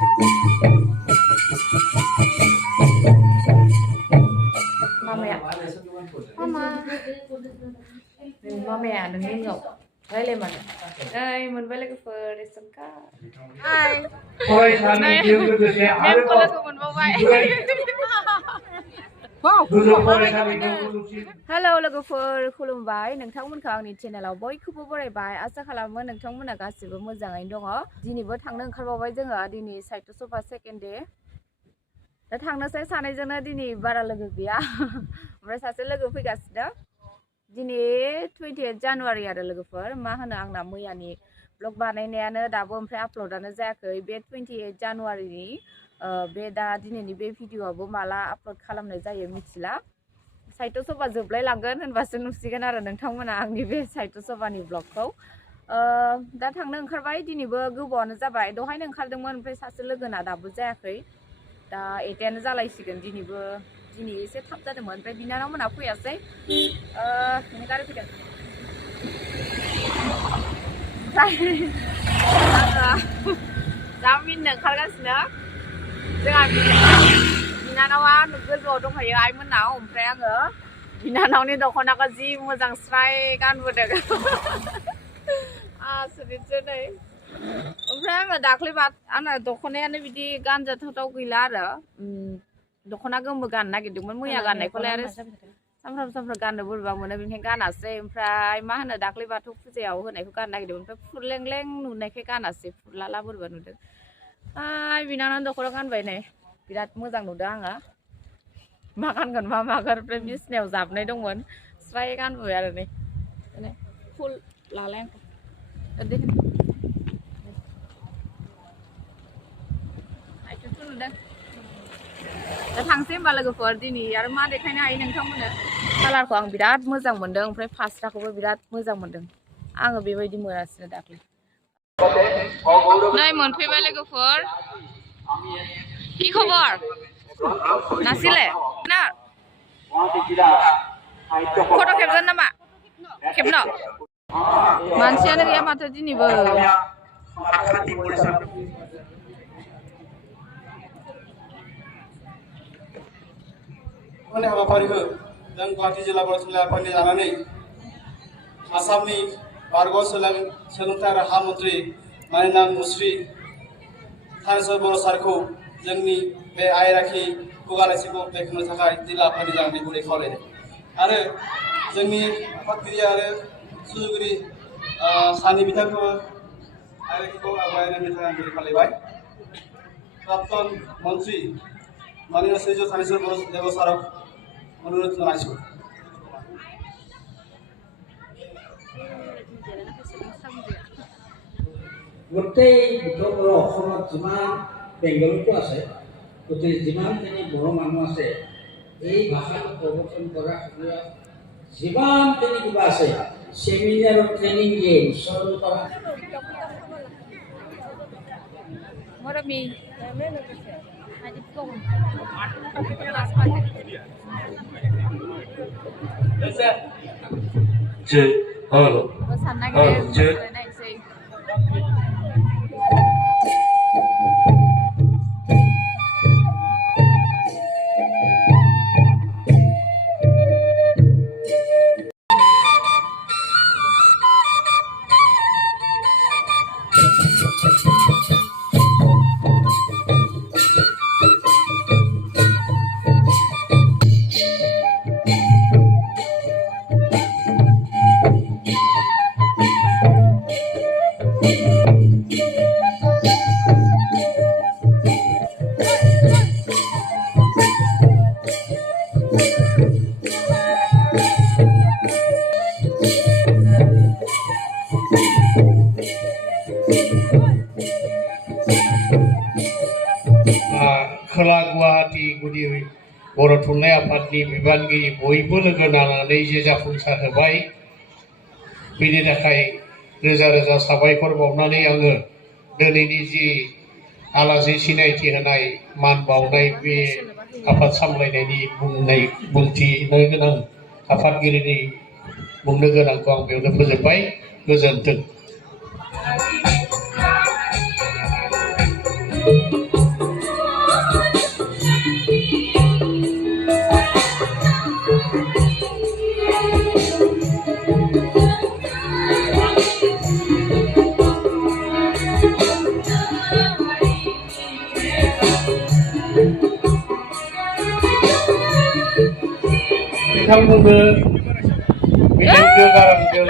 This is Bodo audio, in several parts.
Mama ya, mama, mama ya, đừng ngốc, lấy lên mặt, đây mình với lại cái phở để sống cá, ai, này, em có lấy của mình bao vậy, Hello लोगोफोर खुलुमबाय नोंथांमोनखौ आंनि चेनेलाव बयखौबो बरायबाय आसा खालामो नोंथांमोना गासिबो मोजाङैनो दङ दिनैबो थांनो ओंखारबावबाय जोङो दिनै साहित्य सभा सेकेन्ड डे दा थांनोसै सानैजोंनो दिनै बारा लोगो गैया ओमफ्राय सासे लोगो फैगासिनो दिनै 28 जानुवारि आरो लोगोफोर मा होनो आंना मैयानि ब्लग बानायनायानो दाबो ओमफ्राय आपल'डानो जायाखै बे 28 जानुवारिनि बे दा दिनैनि बे भिडिअ'आबो माला आपल'ड खालामनाय जायो मिथिला साहित्य सभा जोबलाय लांगोन होनबासो नुसिगोन आरो नोंथांमोना आंनि बे साहित्य सभानि ब्लगखौ दा थांनो ओंखारबाय दिनैबो गोबावानो जाबाय दहायनो ओंखारदोंमोन ओमफ्राय सासे लोगोना दाबो जायाखै दा 8 जालायसिगोन दिनै एसे थाब जादोंमोन ओमफ्राय बिनानावमोना फैयासै बिनि गारि फैदों दा मिनिनो ओंखारगासिनो जोंहा बिनानावा गोजौआव दंखायो आइमोननाव ओमफ्राय आङो बिनानावनि दख'नाखौ जि मोजां स्राय गानबोदों आसरितसो नै ओमफ्राय आङो दाख्लैबा आंना दख'नायानो बिदि गानजाथावथाव गैला आरो दख'ना गोमो गाननो नागिरदोंमोन मैया गाननायखौलाय आरो सामफ्राम गाननो बोरैबा मोनो बेनिखायनो गानासै ओमफ्राय मा होनो दाख्लै बाथौ फुजायाव होनायखौ गाननो नागिरदोंमोन ओमफ्राय फुरलेंलें नुनायखाय गानासै फुरलाला बोरैबा नुदों बिनानावनि दख'ना गानबाय नै बिराद मोजां नुदों आङो मा गानगोन मा मागोन ओमफ्राय बिसिनायाव जाबनाय दंमोन स्राय गानबोबाय आरो नै फुल लालाय आंखौ नुदों दा थांसै होमबा लोगोफोर दिनै आरो मा देखायनो हायो नोंथांमोननो कालारखौ आं बिराद मोजां मोनदों ओमफ्राय फास्राखौबो बिराद मोजां मोनदों आङो बेबायदि मोनासिनो दाख्लै नै मोनफैबाय लोगोफोर কি খবর নাছিলে না फट' खेबगोन नामा खेबनो मानसियानो गैया माथो दिनैबो हाबाफारिखौ जों गुवाहाटी जिल्ला फरायसालि आफादनि लानानै आसामनि बारग' सोलोंथाइ राहा मन्त्रि माननीय मुस्रि थानेश्वर बर' सारखौ जोंनि बे आयराखि खुगालासिखौ बेखेवनो थाखाय जिल्ला आफादनि जानानै गुरै खावलायदों आरो जोंनि आफादगिरि आरो सुजुगिरि सानै बिथांखौबो आयराखिखौ आवगायनायनि थाखाय गुरै खावलायबाय प्राक्तन मन्त्रि माननीय श्रीजुत थानेश्वर देव सारक अनुरोध जनायছোঁ গোটেই উত্তৰ অসমত যিমান বেংগলীটো আছে গোটেই যিমানখিনি বড়ো মানুহ আছে এই ভাষাটো প্ৰৱৰ্তন কৰাৰ সময়ত যিমানখিনি কিবা আছে চেমিনাৰত ট্ৰেইনিং দিয়ে উচ্চাৰণ কৰা खोला गुवाहाटी गुदि बर' थुनलाइ आफादनि बिबानगिरि बयबो लोगो नांनानै जे जाफुंसार होबाय बेनि थाखाय रोजा रोजा साबायखर बावनानै आङो दिनैनि जि आलासि सिनायथि होनाय मान बावनाय बे आफाद सामलायनायनि बुंथिनो गोनां आफादगिरिनि बुंनो गोनांखौ आं बेयावनो फोजोबबाय गोजोन्थों बिथांमोननो मिलौदो गारांजों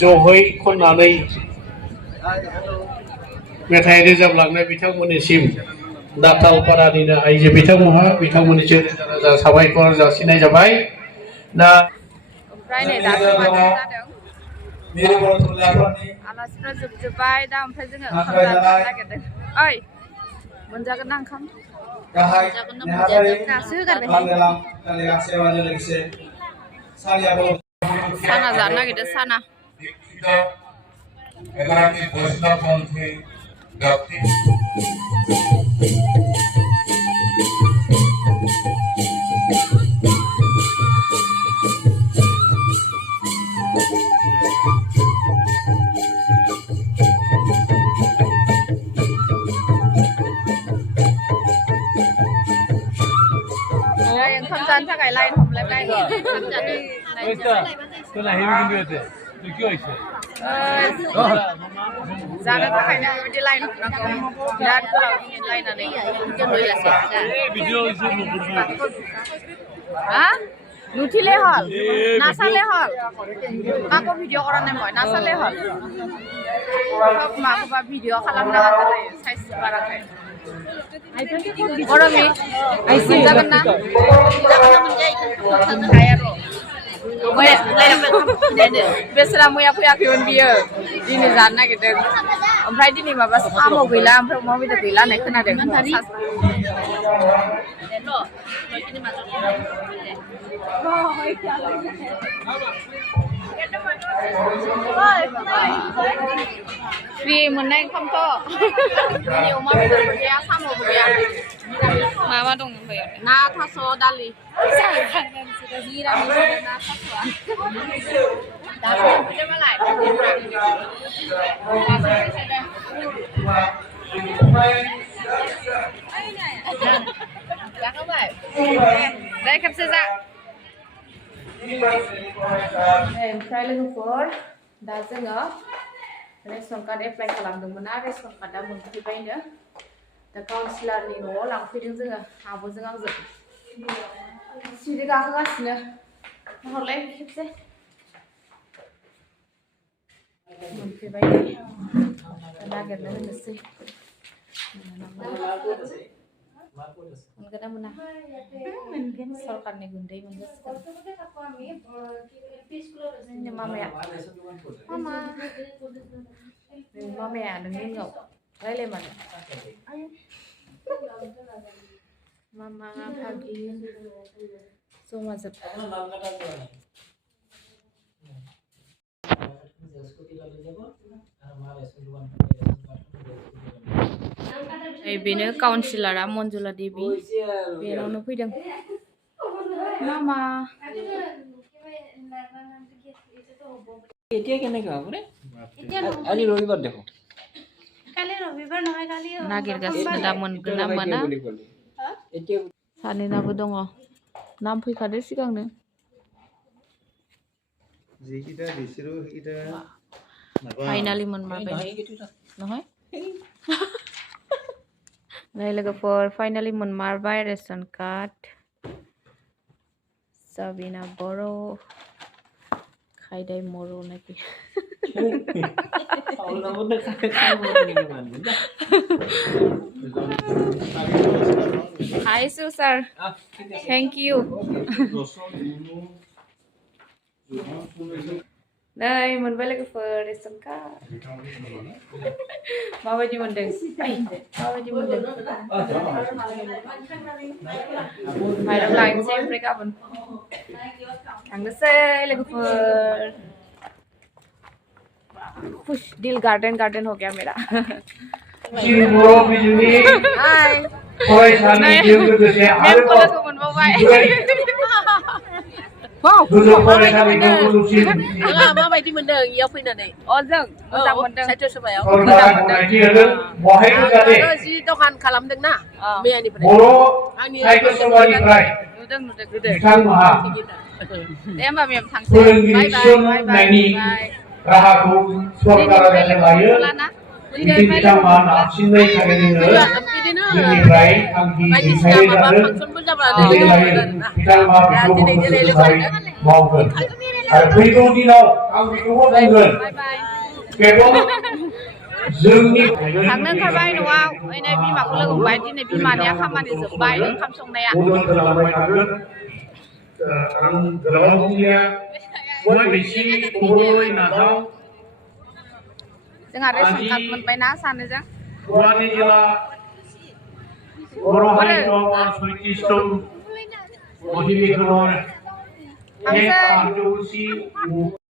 जहै खननानै मेथाइ रोजाबलांनाय बिथांमोननिसिम दाथालपारानिनो आइजो बिथांमोननिसिम रोजा रोजा साबायखर जासिनाय जाबाय दा ओमफ्राय नै दासो माने जादों मिरु बर' थुनलाइ आफादनि आलासिफ्रा जोबजोब्बाय दा ओमफ्राय जोङो ओंखाम जानो नागिरदों ओइ मोनजागोन ना ओंखाम गाहाय नेहाथारि दासो होगारबाय मानगोनां गाहाय सेवाजों लोगोसे सानिया बर' साना जानो नागिरदों साना এগৰাকী বৈষ্ণৱপন্থী ব্যক্তি ओंखाम जानो थाखाय लाइन हमलायबाय जानो थाखायनो बिदि लाइन हमनांगौ बिराद गोलाव लाइनानै ha নুঠিলে হল নাচালে হল কাকো ভিডিঅ' কৰা নাই মই নাচালে হল মাকবা ভিডিঅ' খালামনা जालाय साइज बाराखाय गरमि आइसि जागोन ना मोनजायो बेसरा मैया फैयाखैमोन बियो दिनै जानो नागिरदों ओमफ्राय दिनै माबा साम' गैला ओमफ्राय अमा बेदर गैला होननाय खोनादों फ्रि मोननाय ओंखामथ' दिनै अमा बेदरबो गैया साम'बो गैया माबा दं ओमफ्राय ना थास' दालि Đây खेबसे जा ओमफ्राय लोगोफोर दा जोङो रेशन कार्ड एप्लाइ खालामदोंमोन ना रेशन कार्डआ मोनफैबायनो दा काउन्सिलरनि न'आव लांफैदों जोङो आब'जों आंजों सिरि गाखोगासिनो हरलाय खेबसे मोनफैबाय नागिरनो होनोसै मोनगोन ना मोना मोनगोन सरकारनि गुन्दै मोनगोन मामाया मामाया नोंनि उनाव रायलाय मानो मामा भागि जमा जोब्बाय बेनो काउन्सिलरा मन्जुला देबि बेनावनो फैदों मामा এতিয়া কেনেকৈ হ'ব ৰে আজি ৰবিবাৰ দেখো কালি ৰবিবাৰ নহয় কালি नागिरगासिनो दा मोनगोन ना मोना এতিয়া सानैनाबो दङ नाम फैखादो सिगांनो फाइनालि मोनमारबाय নহয় नै लोगोफोर फाइनालि मोनमारबाय रेशन कार्ड साबिना बर' खायदाय मर' नाকি Hi sir, thank you. Đây मोनबाय लोगोफोर रेशन कार्ड माबायदि मोनदों माबायदि मोनदों माइरं लायनोसै ओमफ्राय गाबोन थांनोसै लोगोफोर खुश दिल गार्डन गार्डन हो गया मेरा हाय फरायसालिजों लोगोसे आरोबाव मोनबावबाय गोजौ फरायसालिखौ गोजौसिन माबायदि मोनदों इयाव फैनानै जों मोजां मोनदों साहित्य सभायाव सरकारा गनायथि होदों बहायबो जाहाथे जि दखान खालामदोंना मैयानिफ्राय बर' साहित्य सभानिफ्राय नुदों बिथांमोनहा दे होमबा मेम थांसै फोरोंगिरि थिसननायनि राहाखौ सरकारा जाहाथे लायो बिदि बिथांमोनहा नारसिननाय थाखाय बिदिनो जोंनिफ्राय थांखि बायदिसिना दैथायनाय माबा जादों फांसनफोर जाब्लानो बिथांमोना बेखौ गोसोहोनानै मावगोन आरो फैगौ दिनाव आं बेखौबो बुंगोन केवल जोंनि थांनो ओंखारबाय न'आव ओइनै बिमाखौ लोगो हमबाय दिनै बिमानिया खामानि जोब्बाय ओंखाम संनाया उन खालामबाय थागोन आं गोलाव बुंलिया मोनबेसे खबरै नाजाव जोंहा रेशन कार्ड मोनबायना सानैजों गुवाहाटी जिल्ला बर' हारिमुआव 36 महिलाफोर एक 8